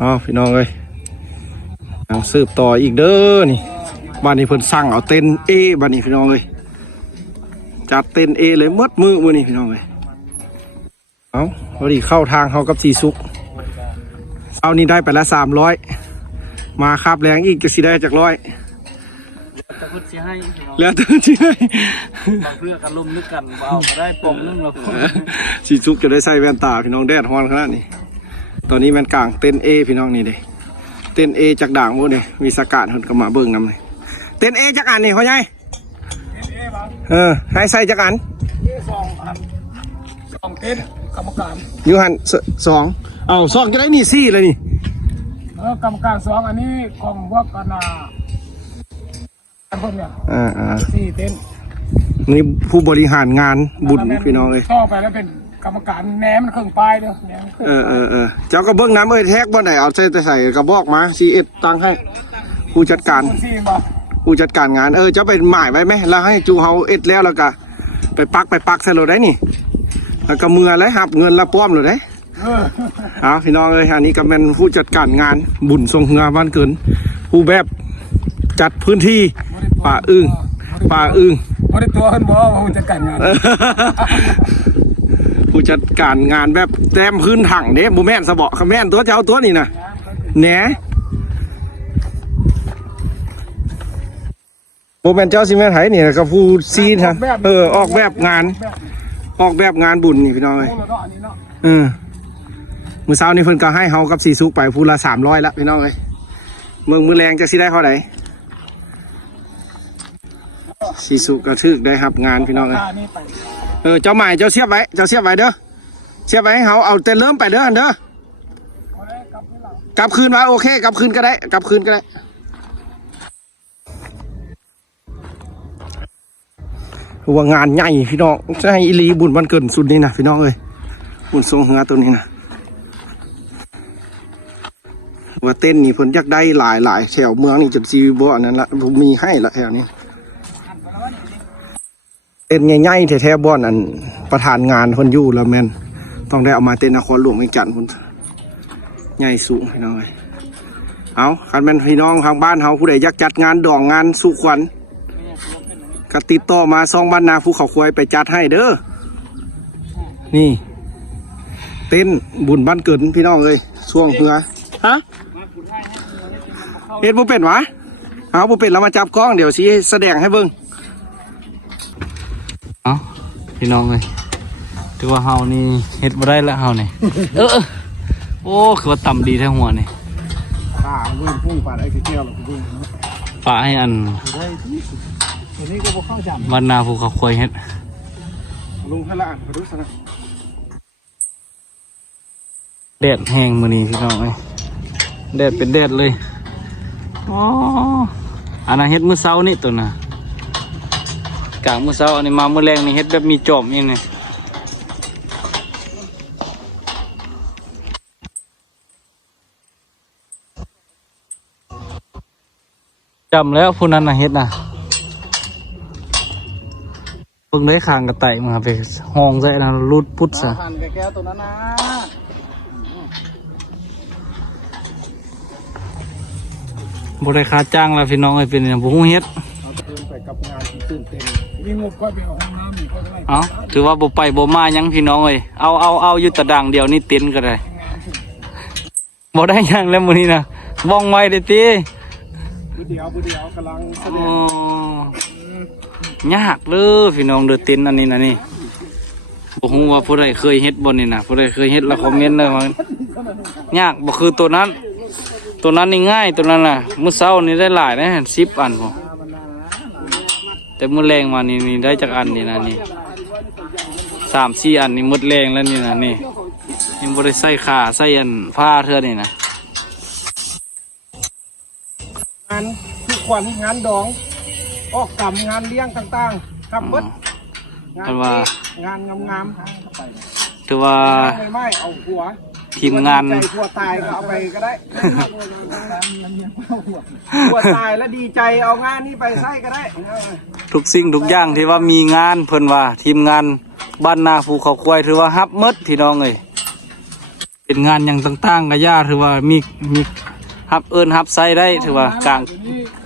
อ๋อพี่น้องเอ้ยยังสืบต่ออีกเด้อนี่บ้านนี้เพิ่นสั่งเอาเต็นเอบ้านนี้พี่น้องเอ้ยจัดเต็นเอเลยมือนี่พี่น้องเอ้ยเอาพอดีเข้าทางเขากับสีสุกเอานี่ได้ไปละ300มาครับแรงอีกจะสิได้จาก100แต่พุทธให้แล้วแต่ที่ให้บางเพื่อกันลุ่มนึกกันเอาได้ปองนึงเราสีสุกจะได้ใส่แว่นตาพี่น้องแดดฮ้อนขนาดนี้ตอนนี้มันกลางเต็นเอพี่น้องนี่เด้เต็นเอจากด่างพวกนี้มีสกัดคนก็มาเบิ่งนำเลยเต็นเอจากอันนี่เขาไงให้ใส่จากอันสองเต็นกรรมการอยู่หัน2เอา2จะได้นี่4เลยนี่กรรมการ2อันนี้กองพวกกันคนเนี่ย4เต็นนี่ผู้บริหารงานบุญพี่น้องเลยต่อไปแล้วเป็นกรรมการแหนมเครื่องปลายเด้อเจ้าก็เบิ้งน้ำแท็กบ่ไหนเอาใส่กระบอกมา41ตังให้ผู้จัดการงานเจ้าไปหมายไว้ไหมแล้วให้จูเฮาเอ็ดแล้วก็ไปปักใส่รถได้นี่แล้วก็มือแล้วหับเงินละป้อมเลยได้เอาพี่น้องเลยอันนี้ก็เป็นผู้จัดการงานบุญทรงเงาบ้านเกินผู้แบบจัดพื้นที่ป่าอึ้งบ่ได้ตัวเพิ่นบ่ผู้จัดการงานผู้จัดการงานแบบแต้มพื้นถังเด้บ่แม่นสะเบาะแม่นตัวเจ้าตัวนี่นะแหนบ่แม่นเจ้าสิแม่นไผนี่ก็ผู้ซีนะออกแบบงานบุญนี่พี่น้องเอ้ยมื้อเช้านี้เพิ่นก็ให้เฮากับสีสุกไปผู้ละ300ละพี่น้องเอ้ยมื้อแรงจะสิได้เท่าไหร่สีสุกกระทึกได้ครับงานพี่น้องเจ้าใหม่เจ้าเสียบไว้เด้อเสียบไว้ให้เขาเอาเต็นเริ่มไปเด้อกลับคืนมาโอเคกลับคืนก็ได้ว่างานใหญ่พี่น้องใช่อีลีบุญวันเกิดสุดนี่นะพี่น้องเอ้ยบุญทรงเงาตัวนี้นะว่าเต้นนี่เพิ่นอยากได้หลายแถวเมืองนี่จุดซีบ่อันนั้นละมีให้ละแถวนี้เต้นใหญ่ๆแท้ๆบ่อนอันประธานงานคนอยู่แล้วแม่นต้องได้เอามาเต้นนครหลวงเวียงจันทน์คนใหญ่สูงพี่น้องเลยเอาคันแม่นพี่น้องทางบ้านเฮาผู้ใดอยากจัดงานดองงานสุขวัญก็ติดต่อมา2บ้านนาภูเขาควายไปจัดให้เด้อนี่เต้นบุญบ้านเกิดพี่น้องเลยช่วงเหือฮะเฮ็ดบ่เป็นวะเอาบ่เป็นแล้วมาจับกล้องเดี๋ยวสิแสดงให้เบิ่งพี่น้องเลยถือว่าเฮานี่เฮ็ดบ่ได้แล้วเฮานี่โอ้คือว่าต่ำดีแท้หัวนี่ป่าเบิ่งพุ่งป่าได้สิเที่ยวหรอกพุ่งป่าให้อันตัวนี้ก็บ่เข้าจำวันนาภูเขาควายเฮ็ดลุงพละดูซะนะแดดแห้งมื้อนี้พี่น้องเอ้ยแดดเป็นแดดเลยอ๋ออันนั้นเฮ็ดมื้อเช้านี่ตัวน่ะกลางมื้อเช้าอันนี้มามื้อแรงนี่เฮ็ดแบบมีจอมนี่นี่จำแล้วผู้นั้นน่ะเฮ็ดน่ะเพิ่งได้คางกระไตมาไปห้องใส่นะรูดพุทธซะหันแก้วตัวนั้นนะบ่ได้ค่าจ้างแล้วพี่น้องเอ้ยเป็นบ่ฮู้เฮ็ดไปกับงานที่ตื่นเต้นมีงบก็ไปเอาห้องน้ำนี่ก็ได้ถือว่าบ่ไปบ่มายังพี่น้องเอ้ยเอาอยู่ตะดังเดียวนี่เต็นก็ได้บ่ได้ยังแล้วมื้อนี้นะว่องไวเด้ติผู้เดียวกำลังแสดงยากเลยพี่น้องเด้อเต็นอันนี้นะนี่บ่ฮู้ว่าผู้ใดเคยเฮ็ดบ่นี่นะผู้ใดเคยเฮ็ดแล้วคอมเมนต์เลยว่ายากบ่คือตัวนั้นนี่ง่ายตัวนั้นน่ะมื้อเช้านี่ได้หลายนะ10อันพุ่นแต่มื้อแรงมานี่ได้จากอันนี่นะนี่3-4อันนี่หมดแรงแล้วนี่นะนี่ยังบ่ได้ใส่ขาใส่อันผ้าเทื่อนี่นะงานทุกวันงานดองออกกำงานเลี้ยงต่างๆกับเบิดงานงามถือว่าไม่เอาหัวทีมงานหัวตายก็เอาไปก็ได้หัวตายแล้วดีใจเอางานนี้ไปใส่ก็ได้ทุกสิ่งทุกอย่างที่ว่ามีงานเพิ่นว่าทีมงานบ้านนาภูเขาควายถือว่าฮับหมดพี่น้องเอ้ย เป็นงานอย่างต่างๆก็ย่าถือว่ามีฮับฮับไซได้ถือว่ากลาง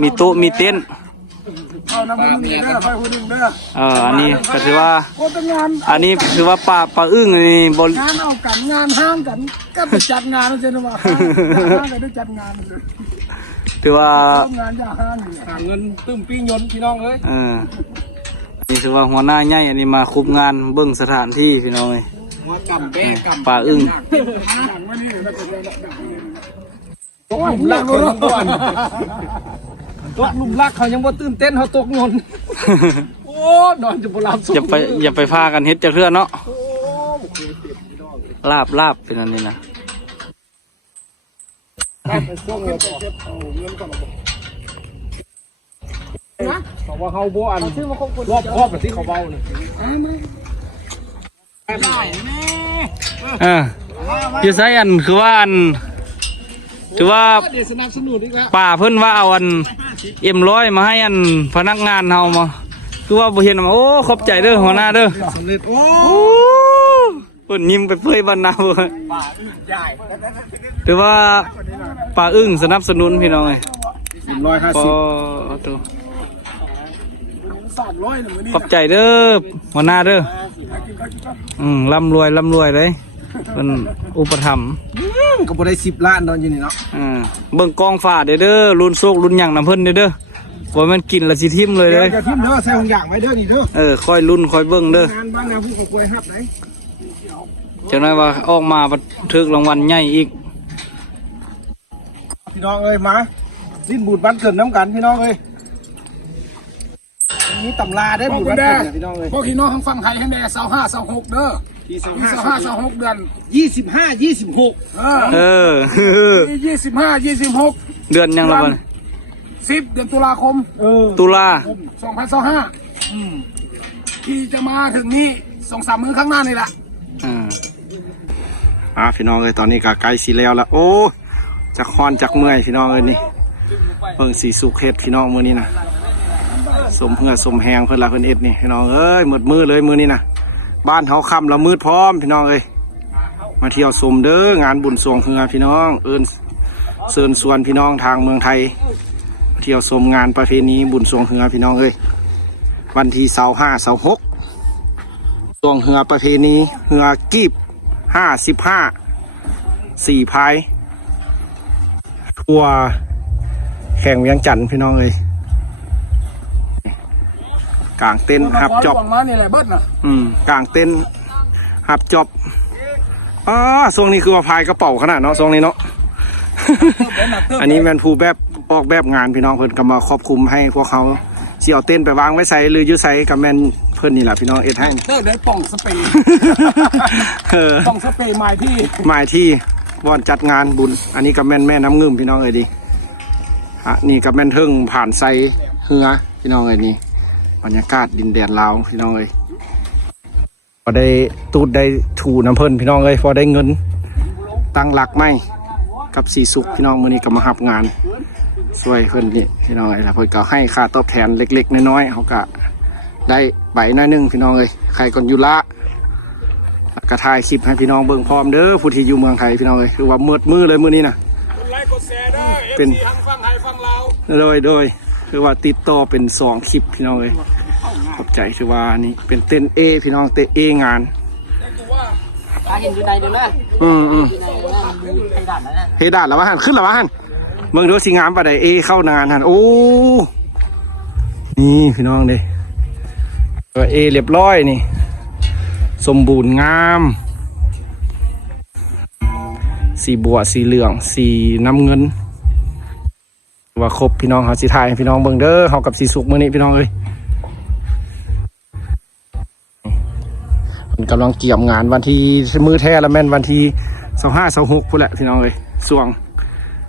มีโต๊ะมีเต็นท์ เอาน้ำมันนี่เด้อไฟหัวดึงเด้อ อันนี้ก็ถือว่า โคตรงาน อันนี้ถือว่าป่าอึ้งอันนี้บน งานเอากันงานห้างกันก็ไปจัดงานแล้วเจ้าหน้าว่าห้างก็ได้จัดงาน ถือว่า ทำงานจากห้างหาเงินตึ้มปิ้งยนต์พี่น้องเอ้ย อันนี้ถือว่าหัวหน้าใหญ่อันนี้มาคุมงานเบิ่งสถานที่พี่น้องเลย หัวกำแป้กำ ป่าอึ้ง ดังว่านี่แล้วก็ตกหลุมรักเขาก่อนตกหลุมรักเขายังบ่ตื่นเต้นเขาตกเงินโอ้นอนจะบ่หลับ อย่าไปพากันเฮ็ดจะเทื่อเนาะลาบเป็นอันนี้นะ ไปช่วงเงินเอาเงินก่อนนะเพราะว่าเขาบ่อันรอบแบบที่เขาเบาเนี่ยได้แน่ อยู่ไซอันคือว่าอันถือว่า เดี๋ยวสนับสนุนอีกแล้ว ป่าเพิ่นว่าเอาอันM100มาให้อันพนักงานเฮามาคือว่าบ่เห็นมาโอ้ขอบใจเด้อหัวหน้าเด้อ สำเร็จโอ้ เพิ่นยิ้มไปเปื่อยบ้านนาเว้ย ใหญ่ ถือว่าป่าอึ้งสนับสนุนพี่น้องเอ้ย 150 ปอตัว 300หนึ่งวันนี้ ขอบใจเด้อหัวหน้าเด้อร่ำรวยเลยเป็นอุปถัมภ์ ก็บ่ได้10 ล้านนอนอยู่นี่เนาะ เบิ่งกองฝาเด้อรุ่นโซกรุ่นหยังน้ำเพิ่นเด้อว่ามันกินละสิทิ่มเลย เดี๋ยวจะทิ่มเด้อใส่ของอย่างไว้เด้อนี่เด้อ คอยรุ่นคอยเบิ่งเด้อง านบ้านนาผู้ป่วยฮับไหน จังได๋ว่าออกมาถึกรางวัลใหญ่อีก พี่น้องเอ้ยมาสิ้นบุญวันเกิดน้ำกันพี่น้องเอ้ยมีตำราได้บุญวันเกิดเนี่ยพี่น้องเอ้ย พวกพี่น้องทางฝั่งไทยให้แน่25 26เด้อ ที่ 25 26เดือน 25 26 เออ 25 26 เดือนยังละบ่ 10 เดือนตุลาคม ตุลา 2025ที่จะมาถึงนี่2-3 มื้อข้างหน้านี่แหละ พี่น้องเอ้ยตอนนี้ก็ใกล้สิแล้วละโอ้จักฮ้อนจักเมื่อยพี่น้องเอ้ยนี่เบิ่งสีสุกเฮ็ดพี่น้องมื้อนี้นะสมเหือสมแหงเพิ่นละเพิ่นเอ็ดนี่พี่น้องเอ้ยมืดมือเลยมื้อนี้นะบ้านเฮาค่ำละมืดพร้อมพี่น้องเอ้ยมาเที่ยวชมเด้องานบุญสวงเหือพี่น้องเอิ้นเชิญชวนพี่น้องทางเมืองไทยเที่ยวชมงานประเพณีบุญสวงเหือพี่น้องเอ้ยวันที่25 26สวงเหือประเพณีเหือกีบ55 4 พายทัวร์แข่งเวียงจันทน์พี่น้องเอ้ยกลางเต้นหับจอบ มานี่แหละเบิดน่ะ กลางเต้นหับจอบช่วงนี้คือว่าพายกระเป๋าขนาดเนาะช่วงนี้เนาะ อันนี้แมนผู้แบบออกแบบงานพี่น้องเพิ่นก็มาครอบคลุมให้พวกเขาสิเอาเต้นไปวางไว้ใส่หรืออยู่ใส่กับแมนเพิ่นนี่แหละพี่น้องเอ็ดให้ เด้อได้ป่องสเปรย์ ป่องสเปรย์หมายที่ หมายที่บ่อนจัดงานบุญอันนี้กับแม่นแม่น้ำงึมพี่น้องเอ้ยดินี่กับแม่นเทิงผ่านไซเฮือพี่น้องเอ้ยนี่บรรยากาศดินแดนลาวพี่น้องเอ้ยพอได้ตูดได้ถูน้ำเพิ่นพี่น้องเอ้ยพอได้เงินตั้งหลักไม่กับสีสุขพี่น้องมื้อนี้ก็มารับงานช่วยเพิ่นนี่พี่น้องเอ้ยแล้วเพิ่นก็ให้ค่าตอบแทนเล็กๆน้อยๆเขาก็ได้ใบหน้านึงพี่น้องเอ้ยใครก่อนอยู่ละกระถ่ายคลิปให้พี่น้องเบิ่งพร้อมเด้อผู้ที่อยู่เมืองไทยพี่น้องเอ้ยคือว่ามืดมือเลยมื้อนี้นะ กดไลค์กดแชร์เด้อ เป็น ทางฝั่งไทยฝั่งลาว โดยคือว่าติดต่อเป็น2คลิปพี่น้องเอ้ยขอบใจคือว่านี่เป็นเต้นเอพี่น้องเต้นเองาน เห็นอยู่ในเดี๋ยวนะ อยู่ในเพดานแล้วนะ เฮดานแล้ววะหันขึ้นแล้ววะหันเมืองดูสิงามปะไดเอเข้านานหันโอ้นี่พี่น้องเด้เอเรียบร้อยนี่สมบูรณ์งามสีบัวสีเหลืองสีน้ำเงินว่าครบพี่น้องเขาสิถ่ายให้พี่น้องเบิ่งเด้อเขากับสีสุกมื้อนี้พี่น้องเอ้ยมันกำลังเกี่ยมงานวันที่มือแท้ละแม่นวันที่25 26พุ่นแหละพี่น้องเอ้ยส่วง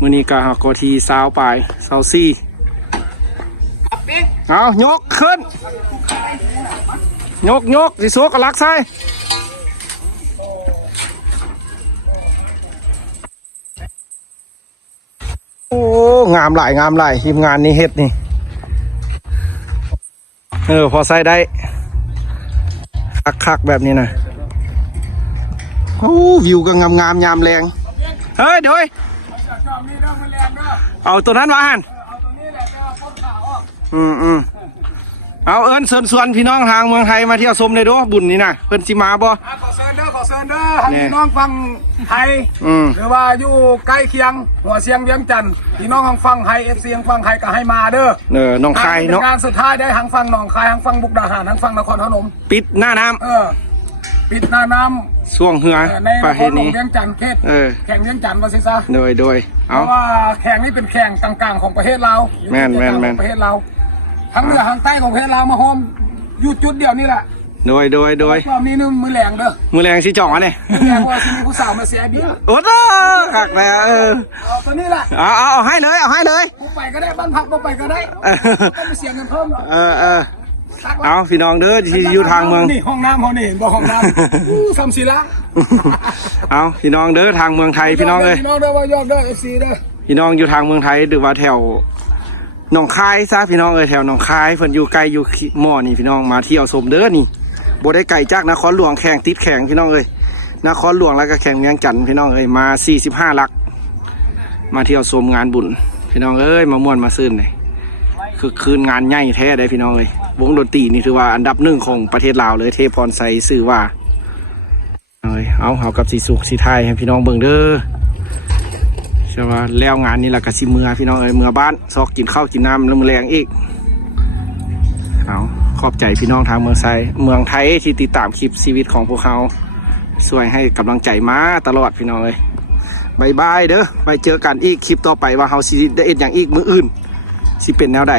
มื้อนี้ก็ที่20ปลาย24เอายกขึ้นยกสิสุกก็ลักใส่โอ้งามหลายทีมงานนี้เฮ็ดนี่พอใส่ได้คักๆแบบนี้นะ โอ้วิวก็งามๆยามแรงเฮ้ยเดี๋ยวเอาตัวนั้นมาหันเอาเอิญเชิญชวนพี่น้องทางเมืองไทยมาเที่ยวชมเลยด้วยบุญนี่นะเพิ่นสิมาบ่ขอเชิญเด้อให้พี่น้องฟังไทยหรือว่าอยู่ใกล้เคียงหัวเสียงเวียงจันทร์พี่น้องทางฟังไทยFCฟังไทยก็ให้มาเด้อหนองคายเนาะงานสุดท้ายได้ทางฟังหนองคายทางฟังมุกดาหารทางฟังนครพนมปิดหน้าน้ำปิดหน้าน้ำช่วงเหือในประเทศนี้เวียงจันทร์เขตแข่งเวียงจันทร์ว่าซิซะโดยเพราะว่าแข่งนี้เป็นแข่งต่างๆของประเทศเราแม่นประเทศเราทั้งเหนือทั้งใต้ของประเทศเรามาโฮมอยู่จุดเดียวนี่แหละโดยรอบนี้นึงมือแรงเด้อมือแรงสิจ่องอันนี้มือแรงว่าที่มีผู้สาวมาเสียเบี้ยโอ้โหหักแล้วตัวนี้แหละเอาให้เลยกูไปก็ได้บ้านพักกูไปก็ได้ก็ไม่เสียเงินเพิ่มหรอกเอาพี่น้องเด้อที่อยู่ทางเมืองนี่ห้องน้ำเขานี่บอกห้องน้ำซ้ำศิลาเอาพี่น้องเด้อทางเมืองไทยพี่น้องเลยพี่น้องเด้อว่ายอดเด้อ FC เด้อพี่น้องอยู่ทางเมืองไทยหรือว่าแถวหนองคายซะพี่น้องแถวหนองคายเพิ่นอยู่ไกลอยู่หม้อนี่พี่น้องมาเที่ยวชมเด้อนี่บ่ได้ไกลจากนครหลวงแข่งติดแข่งพี่น้องนครหลวงแล้วก็แข่งเวียงจันทร์พี่น้องมา45ลักมาเที่ยวชมงานบุญพี่น้องมาม่วนมาซื่นเลยคือคืนงานใหญ่แท้ได้พี่น้องวงดนตรีนี่ถือว่าอันดับ1ของประเทศลาวเลยเทพรไซซื่อว่าเอากับสีสุกสีไทยให้พี่น้องเบิ่งเด้อใช่ว่าแล้วงานนี้แหละกสิเมือพี่น้องเมือบ้านซอกกินข้าวกินน้ำแล้วมือแรงอีกเอาขอบใจพี่น้องทางเมืองไทยที่ติดตามคลิปชีวิตของพวกเขาช่วยให้กำลังใจมาตลอดพี่น้องบายบายเด้อไปเจอกันอีกคลิปต่อไปว่าเขาสิได้เอ็ดอย่างอีกมืออื่นสิเป็นแนวใด